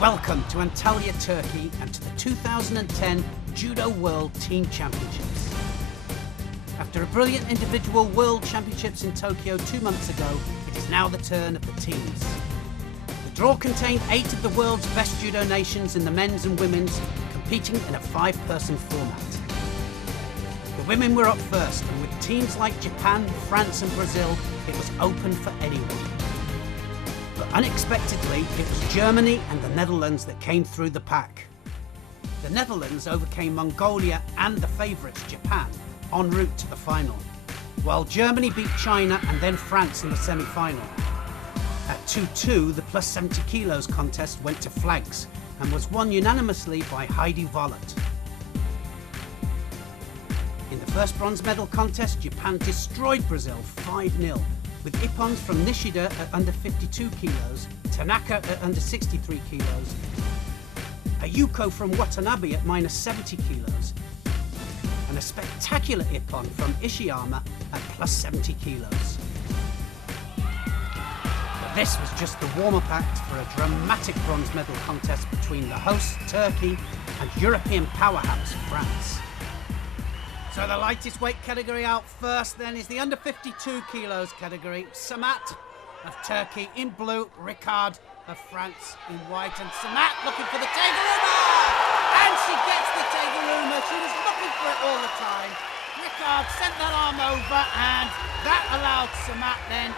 Welcome to Antalya, Turkey, and to the 2010 Judo World Team Championships. After a brilliant individual World Championships in Tokyo 2 months ago, it is now the turn of the teams. The draw contained 8 of the world's best judo nations in the men's and women's, competing in a 5-person format. The women were up first, and with teams like Japan, France and Brazil, it was open for anyone. But unexpectedly, it was Germany and the Netherlands that came through the pack. The Netherlands overcame Mongolia and the favourites, Japan, en route to the final, while Germany beat China and then France in the semi-final. At 2-2, the plus 70 kilos contest went to flags and was won unanimously by Heidi Vollet. In the first bronze medal contest, Japan destroyed Brazil 5-0, with ippons from Nishida at under 52 kilos, Tanaka at under 63 kilos, a yuko from Watanabe at minus 70 kilos, and a spectacular ippon from Ishiyama at plus 70 kilos. But this was just the warm-up act for a dramatic bronze medal contest between the hosts, Turkey, and European powerhouse, France. So the lightest weight category out first then is the under 52 kilos category. SAMAT of Turkey in blue, Ricard of France in white, and SAMAT looking for the Teguruma! And she gets the Teguruma. She was looking for it all the time. Ricard sent that arm over, and that allowed SAMAT then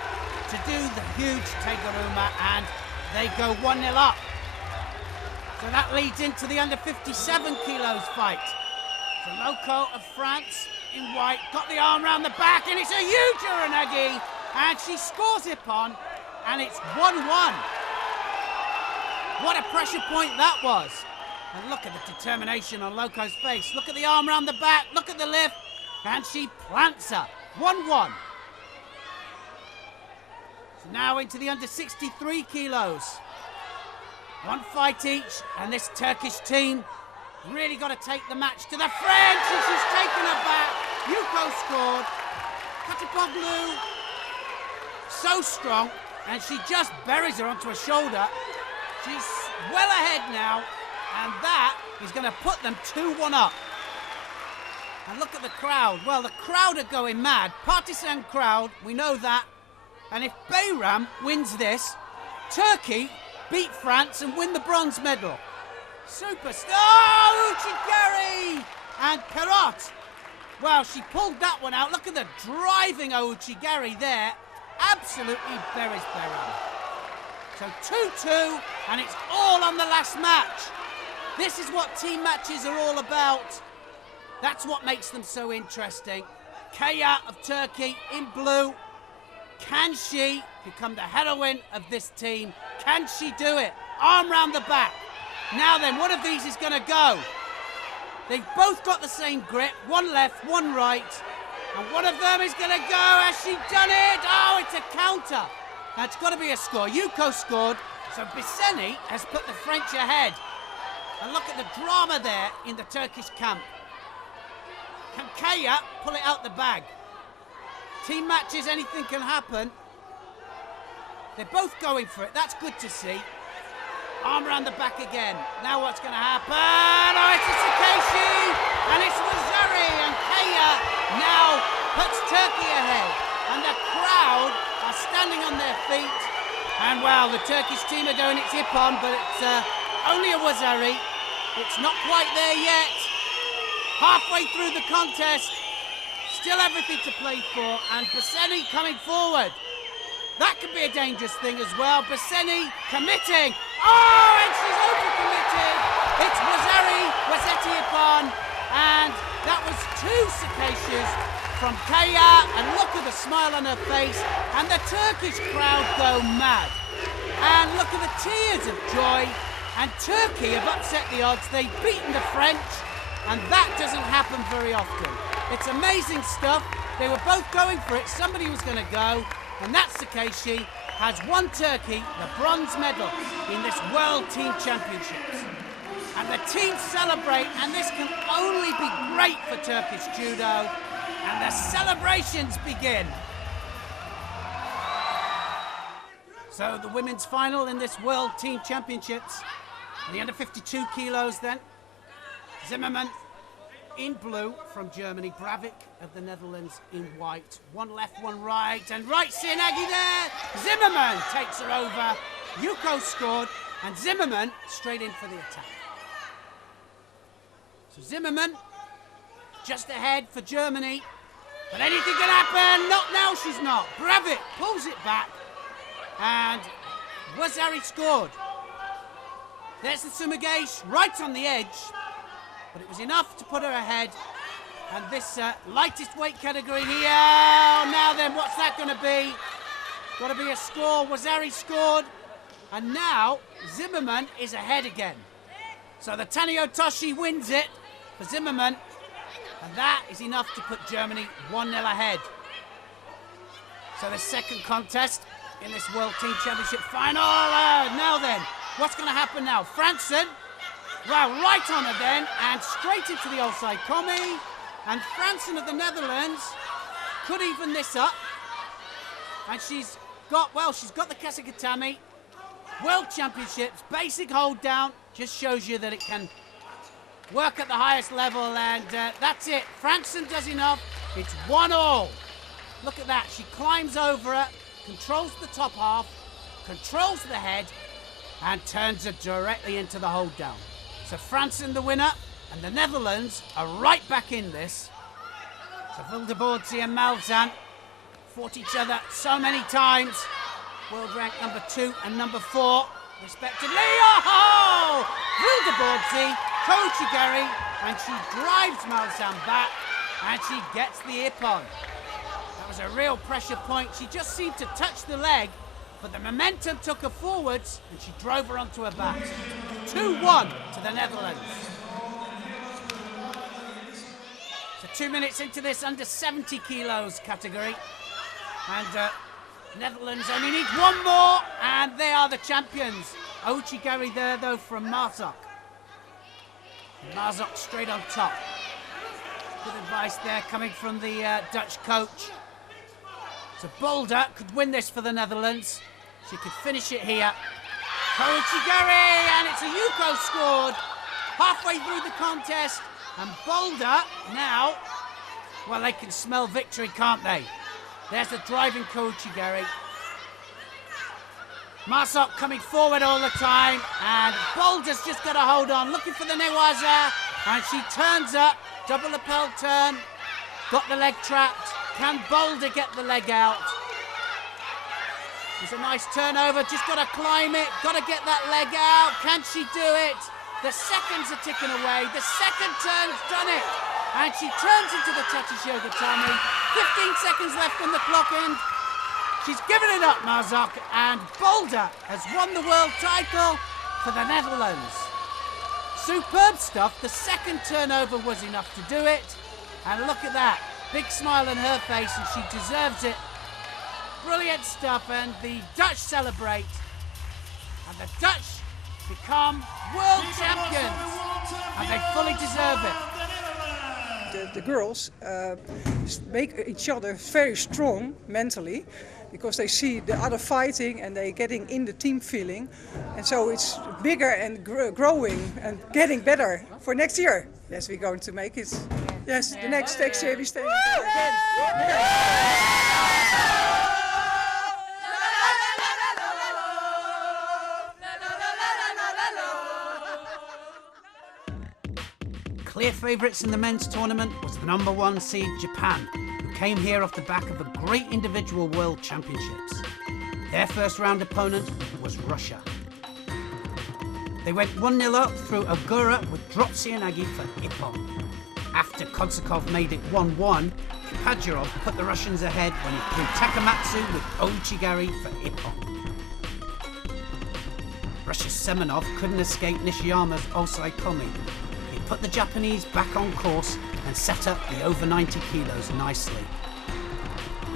to do the huge Teguruma, and they go 1-0 up. So that leads into the under 57 kilos fight. So LOKO of France in white got the arm round the back, and it's a huge uranagi, and she scores ippon, and it's 1-1. What a pressure point that was. And look at the determination on LOKO's face. Look at the arm round the back, look at the lift, and she plants her. 1-1. So now into the under 63 kilos. One fight each, and this Turkish team really got to take the match to the French, and she's taken her back. Yuko scored. Katapoglu, so strong, and she just buries her onto her shoulder. She's well ahead now, and that is going to put them 2-1 up. And look at the crowd. Well, the crowd are going mad. Partisan crowd, we know that. And if Bayram wins this, Turkey beat France and win the bronze medal. Superstar Uchigari and Perot. Well, she pulled that one out. Look at the driving Uchigari there. Absolutely buries Bayram. So 2-2, and it's all on the last match. This is what team matches are all about. That's what makes them so interesting. Kaya of Turkey in blue. Can she become the heroine of this team? Can she do it? Arm round the back. Now then, one of these is going to go. They've both got the same grip, one left, one right, and one of them is going to go. Has she done it? Oh, it's a counter. That's got to be a score. Yuko scored, so Bisseni has put the French ahead. And look at the drama there in the Turkish camp. Can Kaya pull it out the bag? Team matches, anything can happen. They're both going for it. That's good to see. Arm around the back again. Now what's going to happen? Oh, it's a Tsukeshi! And it's Wazari, and Kaya now puts Turkey ahead. And the crowd are standing on their feet. And well, the Turkish team are going its ippon, but it's only a Wazari. It's not quite there yet. Halfway through the contest. Still everything to play for. And Bisseni coming forward. That could be a dangerous thing as well. Bisseni committing. Oh, and she's over-committed. It's Wazetti ippon. And that was 2 Tsukeishis from Kaya. And look at the smile on her face. And the Turkish crowd go mad. And look at the tears of joy. And Turkey have upset the odds. They've beaten the French. And that doesn't happen very often. It's amazing stuff. They were both going for it. Somebody was going to go. And that Tsukeshi has won Turkey the bronze medal in this World Team Championships. And the teams celebrate, and this can only be great for Turkish judo. And the celebrations begin. So the women's final in this World Team Championships The under 52 kilos then. Zimmermann in blue from Germany. Bravik of the Netherlands in white. One left, one right, and right Sianagi there. Zimmermann takes her over. Yuko scored, and Zimmermann straight in for the attack. So Zimmermann just ahead for Germany. But anything can happen. Not now, she's not. Bravik pulls it back, and Wazari scored. There's the Sumagage right on the edge, but it was enough to put her ahead. And this lightest weight category here. Oh, now then, what's that going to be? Got to be a score. Wazari scored, and now Zimmermann is ahead again. So the Taniotoshi wins it for Zimmermann, and that is enough to put Germany 1-0 ahead. So the second contest in this World Team Championship final. Now then, what's going to happen now? FRANSSEN, well, right on her then, and straight into the outside Komi. And FRANSSEN of the Netherlands could even this up. And she's got the Kasagatame World Championships, basic hold down, just shows you that it can work at the highest level, and that's it. FRANSSEN does enough. It's 1-1. Look at that. She climbs over it, controls the top half, controls the head, and turns it directly into the hold down. So FRANSSEN the winner, and the Netherlands are right back in this. So Vildeborzi and Malzahn fought each other so many times. World rank number 2 and number 4, respectively. Oh! Vildeborzi, Kochigari, and she drives Malzahn back, and she gets the ippon. That was a real pressure point. She just seemed to touch the leg, but the momentum took her forwards, and she drove her onto her back. 2-1 to the Netherlands. So 2 minutes into this under 70 kilos category, and Netherlands only need one more, and they are the champions. Ochigari there, though, from Marzok. Marzok straight on top. Good advice there coming from the Dutch coach. So Boulder could win this for the Netherlands. She could finish it here. Ochigari, and it's a Yuko scored halfway through the contest. And Boulder now, well, they can smell victory, can't they? There's the driving Kochigari. Marzok coming forward all the time, and Boulder's just got to hold on, looking for the Newaza, and she turns up, double lapel turn, got the leg trapped. Can Boulder get the leg out? It's a nice turnover, just got to climb it, got to get that leg out. Can she do it? The seconds are ticking away, the second turn's done it, and she turns into the Tatishogatami. 15 seconds left on the clock end. She's given it up, Marzok, and Boulder has won the world title for the Netherlands. Superb stuff. The second turnover was enough to do it. And look at that. Big smile on her face, and she deserves it. Brilliant stuff, and the Dutch celebrate. And the Dutch become world champions. And they fully deserve it. The girls make each other very strong mentally, because they see the other fighting and they're getting in the team feeling. And so it's bigger and growing and getting better for next year. Yes, we're going to make it. Yes, the next year we stay. Clear favourites in the men's tournament was the number 1 seed Japan, who came here off the back of a great individual world championships. Their first round opponent was Russia. They went 1-0 up through Ogura with drop Sianagi for ippon. After Kotsukov made it 1-1, KHABACHIROV put the Russians ahead when he threw Takamatsu with Ochigari for ippon. Russia's Semenov couldn't escape Nishiyama's Osai Komi. He put the Japanese back on course and set up the over 90 kilos nicely.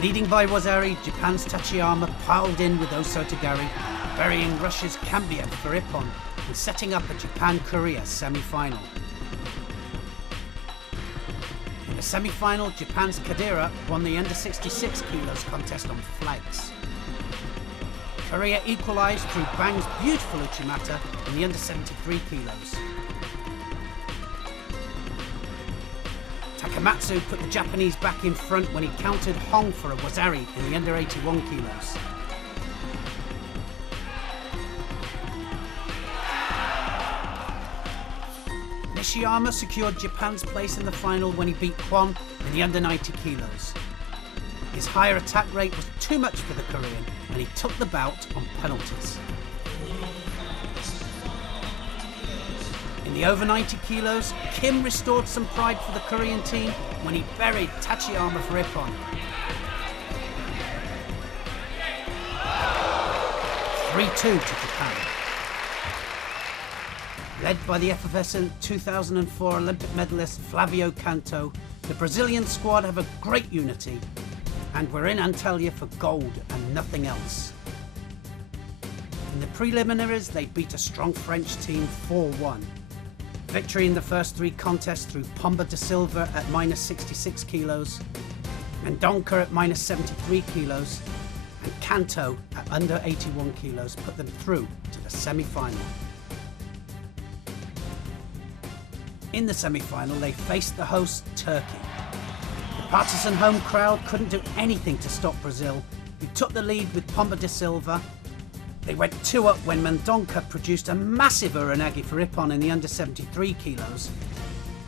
Leading by Wazari, Japan's Tachiyama piled in with Osotogari, burying Russia's Kambiev for ippon and setting up a Japan-Korea semi-final. In the semi-final, Japan's Kadira won the under 66 kilos contest on flags. Korea equalised through Bang's beautiful Uchimata in the under 73 kilos. Takamatsu put the Japanese back in front when he countered Hong for a Wazari in the under 81 kilos. Nishiyama secured Japan's place in the final when he beat Kwon in the under 90 kilos. His higher attack rate was too much for the Korean and he took the bout on penalties. In the over 90 kilos, Kim restored some pride for the Korean team when he buried Tachiyama for Ippon. 3-2 to Japan. Led by the effervescent 2004 Olympic medalist Flavio Canto, the Brazilian squad have a great unity and we're in Antalya for gold and nothing else. In the preliminaries, they beat a strong French team 4-1. Victory in the first three contests through POMBO de Silva at minus 66 kilos, Mendonca at minus 73 kilos, and Canto at under 81 kilos put them through to the semi-final. In the semi-final, they faced the host Turkey. The partisan home crowd couldn't do anything to stop Brazil, who took the lead with POMBO de Silva. They went 2-up when Mendonca produced a massive uranagi for Ippon in the under 73 kilos.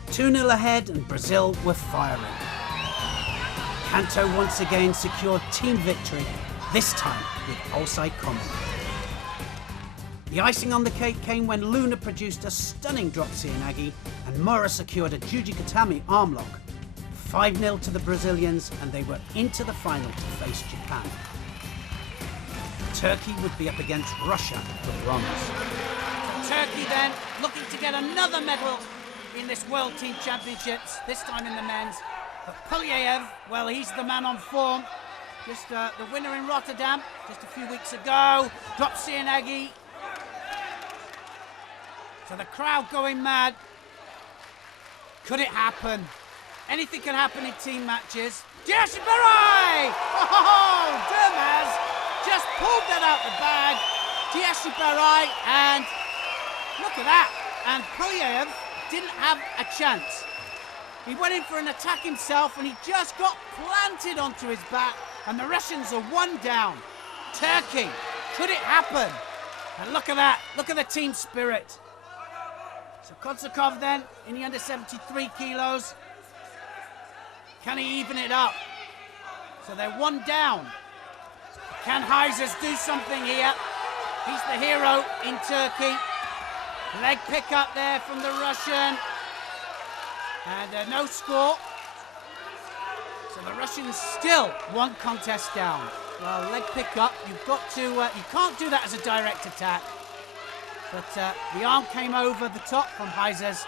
2-0 ahead and Brazil were firing. Canto once again secured team victory, this time with outside comment. The icing on the cake came when Luna produced a stunning drop Seonagi and Mura secured a Jujikatami arm lock. 5-0 to the Brazilians and they were into the final to face Japan. Turkey would be up against Russia for bronze. Turkey then looking to get another medal in this World Team Championships, this time in the men's. But Pulyaev, well, he's the man on form. Just the winner in Rotterdam just a few weeks ago. Drop Seonagi. So the crowd going mad. Could it happen? Anything can happen in team matches. Diashibarai! Oh, DURMAZ just pulled that out the bag. Diashibarai, and look at that. And Pulyaev didn't have a chance. He went in for an attack himself and he just got planted onto his back and the Russians are one down. Turkey, could it happen? And look at that, look at the team spirit. So KHABACHIROV then in the under 73 kilos. Can he even it up? So they're one down. Can HUYSUZ do something here? He's the hero in Turkey. Leg pick up there from the Russian. And no score. So the Russians still one contest down. Well, leg pick up, you've got to, you can't do that as a direct attack. But the arm came over the top from HUYSUZ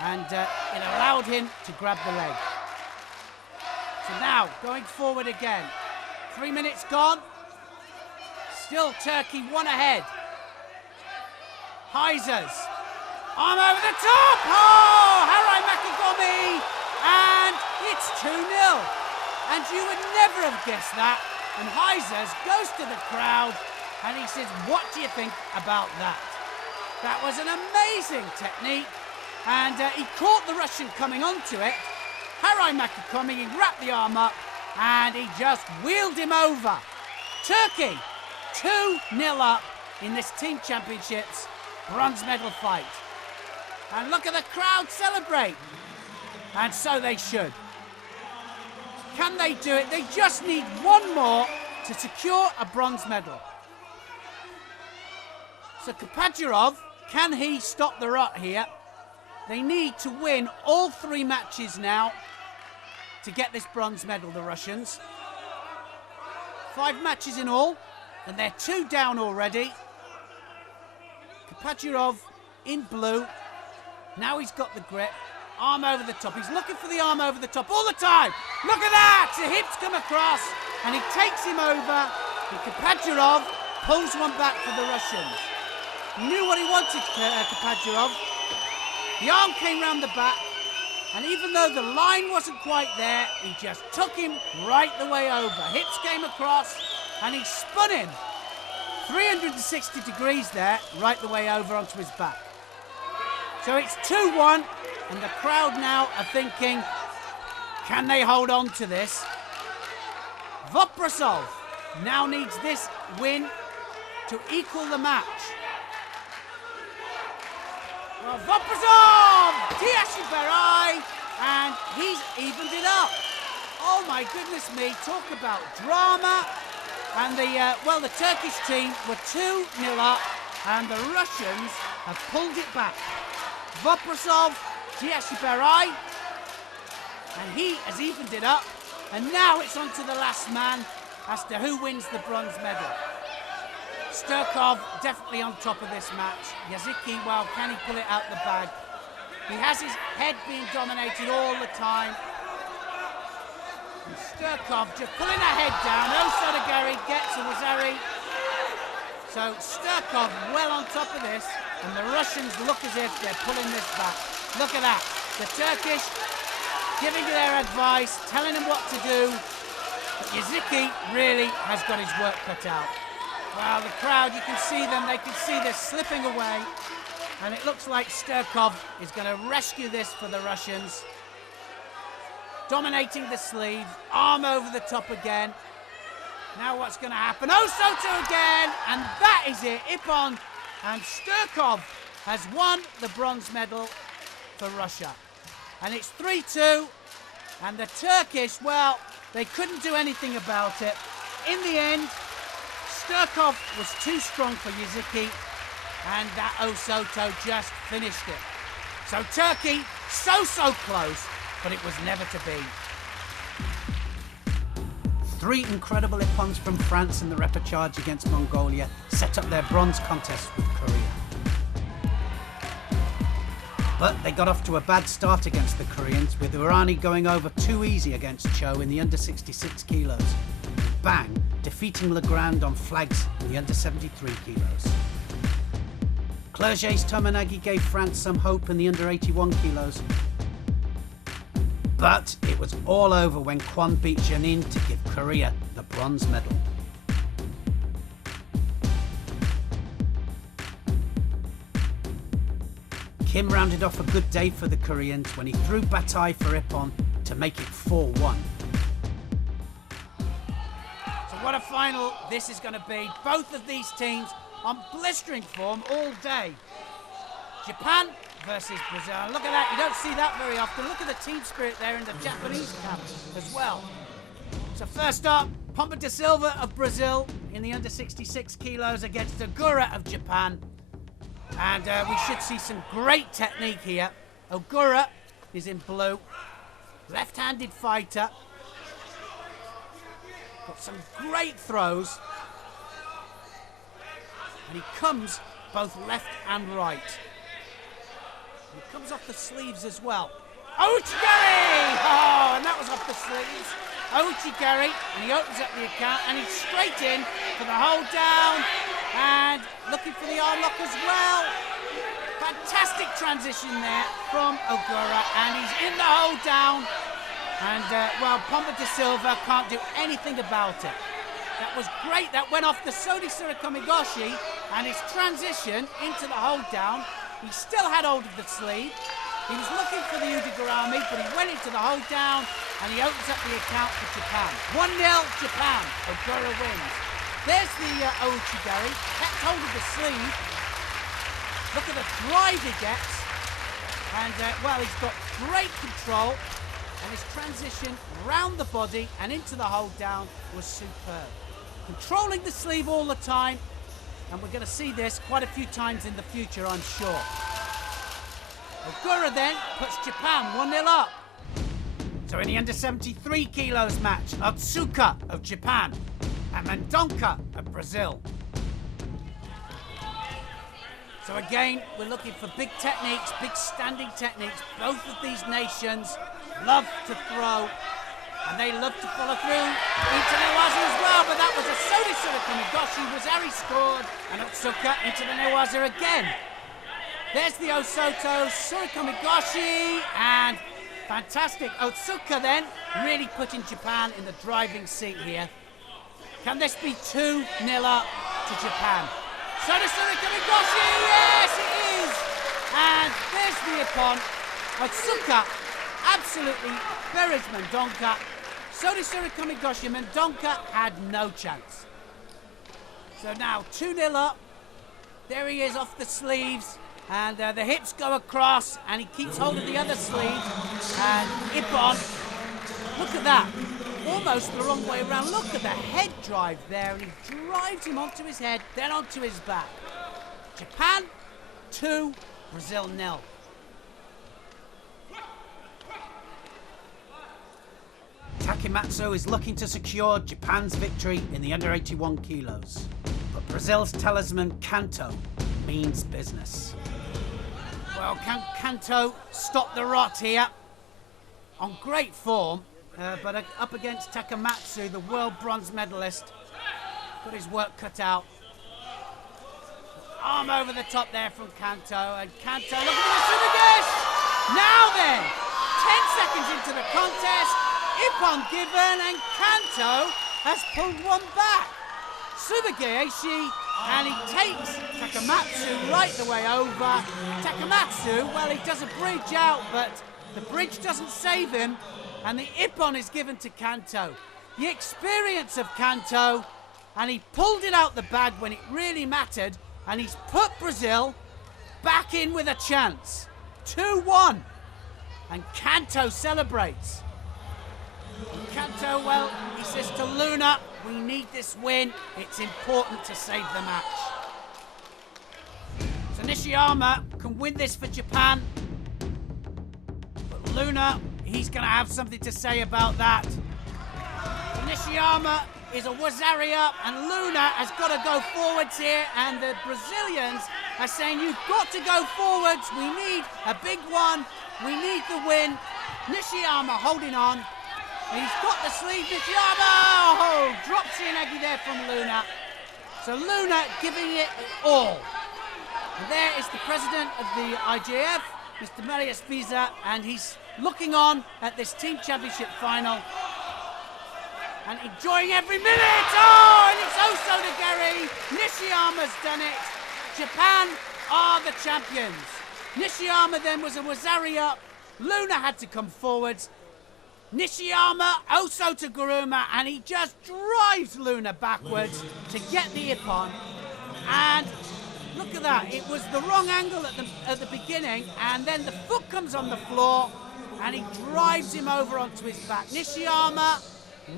and it allowed him to grab the leg. So now, going forward again. 3 minutes gone. Still Turkey one ahead. HUYSUZ. Arm over the top! Oh! Harai Makigomi! And it's 2-0. And you would never have guessed that. And HUYSUZ goes to the crowd and he says, what do you think about that? That was an amazing technique. And he caught the Russian coming onto it. Harai Makikomi, he wrapped the arm up and he just wheeled him over. Turkey, 2-0 up in this team championships bronze medal fight. And look at the crowd celebrate. And so they should. Can they do it? They just need one more to secure a bronze medal. So KHABACHIROV, can he stop the rot here? They need to win all 3 matches now to get this bronze medal, the Russians. 5 matches in all, and they're 2 down already. KHABACHIROV in blue. Now he's got the grip. Arm over the top. He's looking for the arm over the top all the time. Look at that! The hips come across, and he takes him over. And KHABACHIROV pulls one back for the Russians. He knew what he wanted, KHABACHIROV. The arm came round the back, and even though the line wasn't quite there, he just took him right the way over. Hips came across, and he spun him 360 degrees there, right the way over onto his back. So it's 2-1, and the crowd now are thinking, can they hold on to this? VOPROSOV now needs this win to equal the match. Well, VOPROSOV! Tiashiberai! And he's evened it up. Oh my goodness me, talk about drama. And the Turkish team were 2-0 up, and the Russians have pulled it back. VOPROSOV, Tiashiberai, and he has evened it up. And now it's on to the last man as to who wins the bronze medal. STERKHOV definitely on top of this match. Yaziki, well, can he pull it out the bag? He has his head being dominated all the time. And STERKHOV just pulling her head down. Osodagari gets a Wazari. So STERKHOV well on top of this, and the Russians look as if they're pulling this back. Look at that. The Turkish giving their advice, telling him what to do. But Yaziki really has got his work cut out. Well, the crowd, you can see them, they can see they're slipping away. And it looks like STERKHOV is going to rescue this for the Russians. Dominating the sleeve, arm over the top again. Now what's going to happen? Osoto again! And that is it, Ippon. And STERKHOV has won the bronze medal for Russia. And it's 3-2. And the Turkish, well, they couldn't do anything about it. In the end, STERKHOV was too strong for Yaziki, and that Osoto just finished it. So Turkey, so close, but it was never to be. 3 incredible Ippons from France in the repechage against Mongolia set up their bronze contest with Korea. But they got off to a bad start against the Koreans, with Urani going over too easy against Cho in the under 66 kilos. Bang, defeating Legrand on flags in the under 73 kilos. Clerget's Tomanagi gave France some hope in the under 81 kilos. But it was all over when Kwon beat Janin to give Korea the bronze medal. Kim rounded off a good day for the Koreans when he threw Bataille for Ippon to make it 4-1. So what a final this is going to be. Both of these teams on blistering form all day. Japan versus Brazil. Look at that, you don't see that very often. Look at the team spirit there in the Japanese camp as well. So first up, Pombo da Silva of Brazil in the under 66 kilos against OGURA of Japan. And we should see some great technique here. OGURA is in blue. Left-handed fighter. Got some great throws. And he comes both left and right. He comes off the sleeves as well. Ouchigari! Oh, and that was off the sleeves. Ouchigari, and he opens up the account, and he's straight in for the hold down, and looking for the arm lock as well. Fantastic transition there from OGURA, and he's in the hold down. And, well, Pombo da Silva can't do anything about it. That was great. That went off the Sodisura Kamigoshi, and his transition into the hold down. He still had hold of the sleeve. He was looking for the Udigarami, but he went into the hold down, and he opens up the account for Japan. 1-0 Japan. OGURA wins. There's the Ouchigari. Kept hold of the sleeve. Look at the drive he gets. And, well, he's got great control. And his transition round the body and into the hold down was superb. Controlling the sleeve all the time. And we're going to see this quite a few times in the future, I'm sure. OGURA then puts Japan 1-0 up. So in the under 73 kilos match, OTSUKA of Japan and Mendonça of Brazil. So again, we're looking for big techniques, big standing techniques. Both of these nations love to throw, and they love to follow through. Into Newaza as well, but that was a Sodisura Kamigoshi. Wazari scored, and Otsuka into the Newaza again. There's the Osoto, Sura Kamigoshi, and fantastic. Otsuka then really putting Japan in the driving seat here. Can this be 2-0 up? to Japan. Sodasuri Kamigoshi, yes it is! And there's the Ippon. OTSUKA absolutely buries Mendonca. Sodasuri Kamigoshi, Mendonca had no chance. So now 2-0 up. There he is off the sleeves. And the hips go across, and he keeps hold of the other sleeve. And Ippon, look at that. Almost the wrong way around. Look at the head drive there, and he drives him onto his head, then onto his back. Japan 2, Brazil 0. Takematsu is looking to secure Japan's victory in the under 81 kilos. But Brazil's talisman Kanto means business. Well, can Kanto stop the rot here? On great form, but up against Takematsu, the world bronze medalist. Got his work cut out. Arm over the top there from Kanto, and Kanto, look at the Sumigish! Now then, 10 seconds into the contest, Ippon given, and Kanto has pulled one back. Sumigishi, and he takes Takematsu right the way over. Takematsu, well, he does a bridge out, but the bridge doesn't save him, and the Ippon is given to Kanto. The experience of Kanto, and he pulled it out the bag when it really mattered, and he's put Brazil back in with a chance. 2-1, and Kanto celebrates. And Kanto, well, he says to Luna, we need this win. It's important to save the match. So Nishiyama can win this for Japan. But Luna, he's going to have something to say about that. So Nishiyama is a wazari up, and Luna has got to go forwards here, and the Brazilians are saying, you've got to go forwards. We need a big one. We need the win. Nishiyama holding on. He's got the sleeve, Nishiyama! Oh, drops the Inagi there from Luna. So Luna giving it all. And there is the president of the IJF, Mr. Marius Visa, and he's looking on at this team championship final and enjoying every minute. Oh, and it's Oso Nagari. Nishiyama's done it. Japan are the champions. Nishiyama then was a wazari up. Luna had to come forwards. Nishiyama, Oso to Guruma, and he just drives Luna backwards to get the Ippon. And look at that, it was the wrong angle at the beginning, and then the foot comes on the floor, and he drives him over onto his back. Nishiyama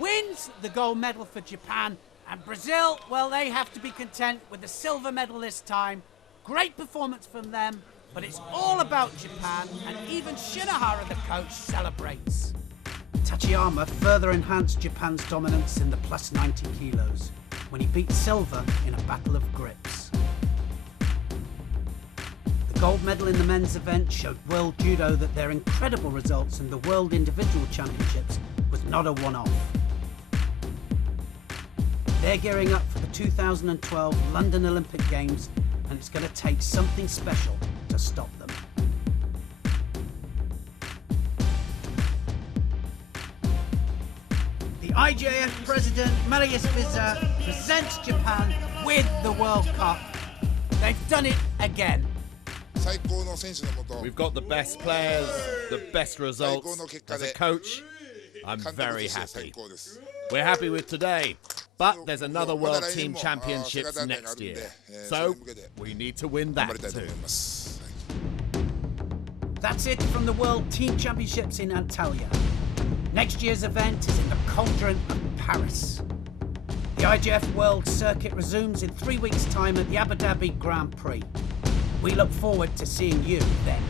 wins the gold medal for Japan, and Brazil, well, they have to be content with the silver medal this time. Great performance from them, but it's all about Japan, and even Shinohara, the coach, celebrates. Tachiyama further enhanced Japan's dominance in the plus 90 kilos when he beat Silva in a battle of grips. The gold medal in the men's event showed World Judo that their incredible results in the World Individual Championships was not a one-off. They're gearing up for the 2012 London Olympic Games, and it's going to take something special to stop them. IJF President Marius Visa presents Japan with the World Cup. They've done it again. We've got the best players, the best results. As a coach, I'm very happy. We're happy with today, but there's another World Team Championships next year. So we need to win that too. That's it from the World Team Championships in Antalya. Next year's event is in the cauldron of Paris. The IJF World Circuit resumes in 3 weeks' time at the Abu Dhabi Grand Prix. We look forward to seeing you then.